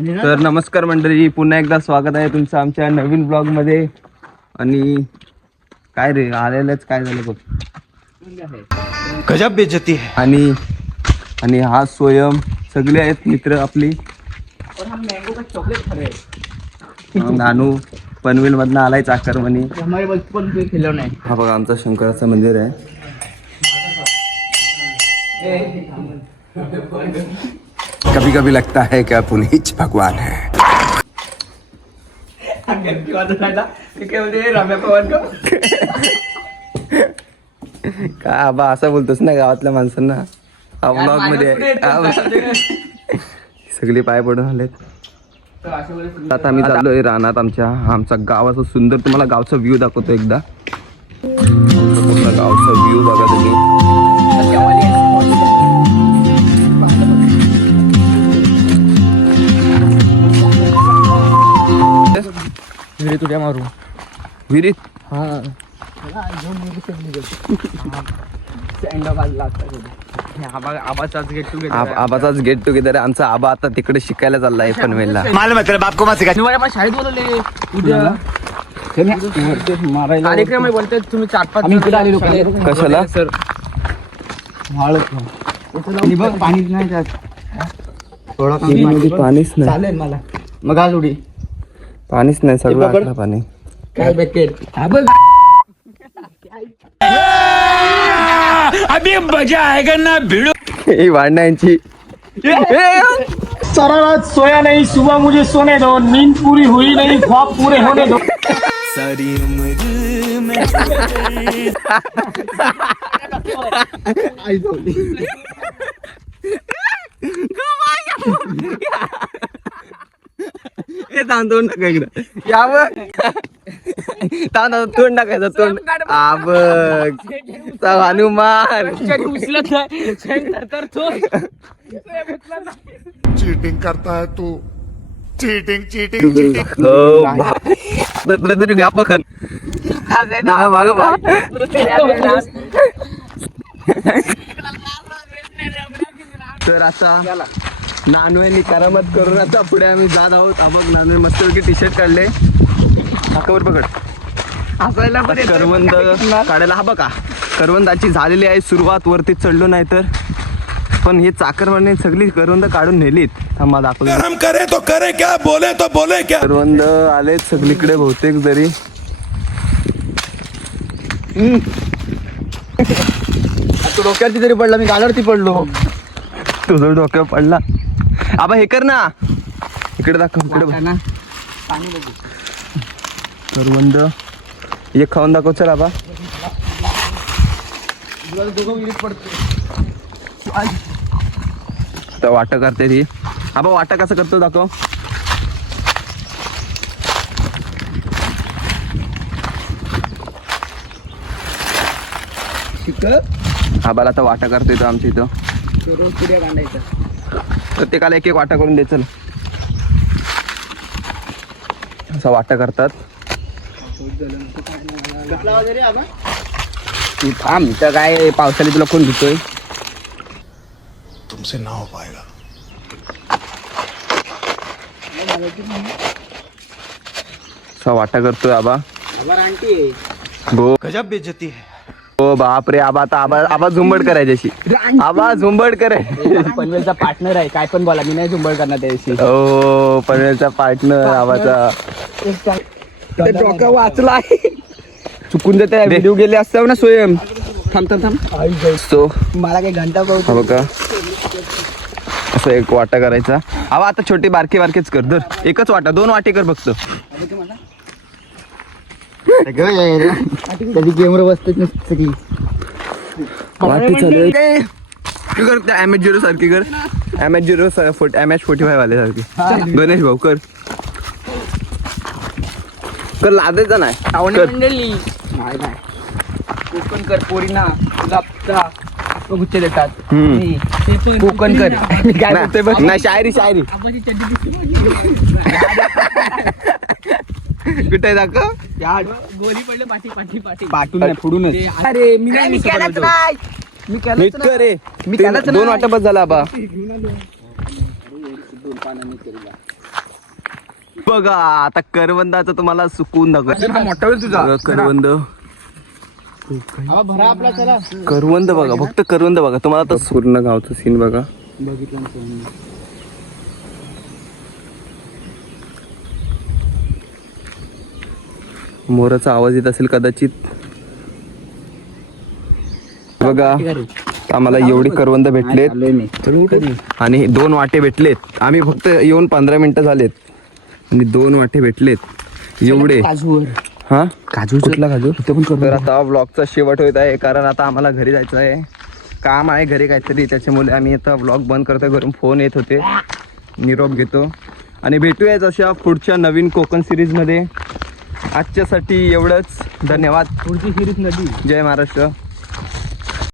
तर नमस्कार मंडळी, पुन्हा एकदा स्वागत आहे तुमचं आमच्या नवीन ब्लॉग मध्ये. आणि काय रे आलेलंच काय झालं बघ, गजब बेइज्जती है. आणि हा स्वयं सगळे आहेत मित्र आपली. नानू पनवेल मधनं आलाय चाकरमनी. हा बघा आमचा शंकराचं मंदिर आहे. कभी कभी लगता है कि पुनीत भगवान है. काय आबा असं बोलतोस ना गावातल्या माणसांना. हा ब्लॉग मध्ये सगळे पाय पडून आलेत. आता आम्ही चाललोय रानात आमच्या. आमचा गाव असं सुंदर, तुम्हाला गावचा व्ह्यू दाखवतो एकदा. पूर्ण गावचा व्ह्यू बघा तुम्ही. विहिरीत उड्या मारू. विहिरीत आबाचाच गेट टुगेदर. आमचा आबा आता तिकडे शिकायला चाललाय पनवेलला. शाळेत बोलवले उद्या कार्यक्रम आहे बोलते. तुम्ही 4-5 कशाला सर पाणीच नाही त्यात. पाणीच नाही. चालेल मला मग आज उडी. पाणीच नाही, सगळं आटलं पाणी. काय बकेट अभी मजा आएगा ना भिड़ो. ही वाढण्याची सारा सोया नहीं, सुबह मुझे सोने दो, नींद पूरी हुई नहीं, ख्वाब पूरे होने दो. सारी उम्र में तोंड टाकायचं यावं. तोंड टाकायचं तोंड. हनुमान उचलत नाही तर तो चीटिंग करता है तू. चीटिंग चीटिंग तर आता नानूनी करामत करून आता पुढे आम्ही जात आहोत. हा बघ नानू मस्तपैकी टी शर्ट काढले. हाकावर पकड. हसायला पण करवंद काढायला. हा बघा करवंदाची झालेली आहे सुरुवात. वरती चढलो नाही तर, पण हे चाकरमाने सगळी करवंद काढून नेलीत. थांबा दाखवतो. हम करे तो करे क्या, बोले तो बोले क्या. करवंद आलेत सगळीकडे बहुतेक. जरी तू डोक्यावरती तरी पडला, मी गालावरती पडलो. तुझं डोक्यावर पडला. आबा हे कर ना, इकडे दाखव. इकडे बघ. करवंद एक खाऊन दाखव. चल आबा. तर वाटा करते ती. आबा वाटा कसं करतो दाखव. आबाला आता वाटा करतोय तो आमच्या इथं. प्रत्येकाला एक एक वाटा करून दे. चल असा वाटा करतात. थांब इथं काय पावसाळी तुला कोण धुतोय. तुमसे ना हो पाएगा. असा वाटा करतोय आबा. गजब बेइज्जती है. हो बाप रे. आबा आता आबा झुंबड करायची. आबा झुंबड कराय. पनवेलचा पार्टनर आहे, काय पण बोला, मी नाही झुंबड करणार त्यादिवशी. हो पनवेलचा पार्टनर आबाचा. डोका वाचला चुकून देते. व्हिडिओ गेले असताव ना स्वयं. थांब सो मला काही घंटा हा बघा असं एक वाटा करायचा. आबा आता छोटे बारकेच कर. दर एकच वाटा, 2 वाटे कर फक्त. कधी गेमवर बसतात सगळी वाटी चालू तू कर. त्या MS-0 सारखी कर. MS-0 MS-45 वाले सारखी. गणेश भाऊ कर. लादायचं नाही. मंडळी नाही कोकण कर. पोरीना गुलाबचा गुच्छे देतात. कोकण कर. काय बोलतोय बघ. नाही शायरी कुठे दाखव. गोली पडले पाठी पाठून नाही फोडूनच. अरे मी नाही नीट कर रे. मी 2 वाटा बस झाला बा. बघा आता करवंदाचा तुम्हाला सुकून दाखव. मोठा होईल तुझा बघा, करवंद भरा आपला चला. करवंद बघा, फक्त करवंद बघा. तुम्हाला आता पूर्ण गावचं सीन बघा. बघितलं मोराचा आवाज येत असेल कदाचित. बघा आम्हाला एवढी करवंद भेटलेत आणि 2 वाटे भेटलेत. आम्ही फक्त येऊन 15 मिनिटं झालेत आणि 2 वाटे भेटलेत एवढे. काजूवर हा काजू कुठला काजू तर आता ब्लॉगचा शेवट होत आहे, कारण आता आम्हाला घरी जायचं आहे. काम आहे घरी काहीतरी, त्याच्यामुळे आम्ही आता ब्लॉग बंद करतो. घरून फोन येत होते. निरोप घेतो आणि भेटूयाच अशा पुढच्या नवीन कोकण सिरीजमध्ये. आजच्यासाठी एवढंच. धन्यवाद. पुढची सिरीज नदी. जय महाराष्ट्र.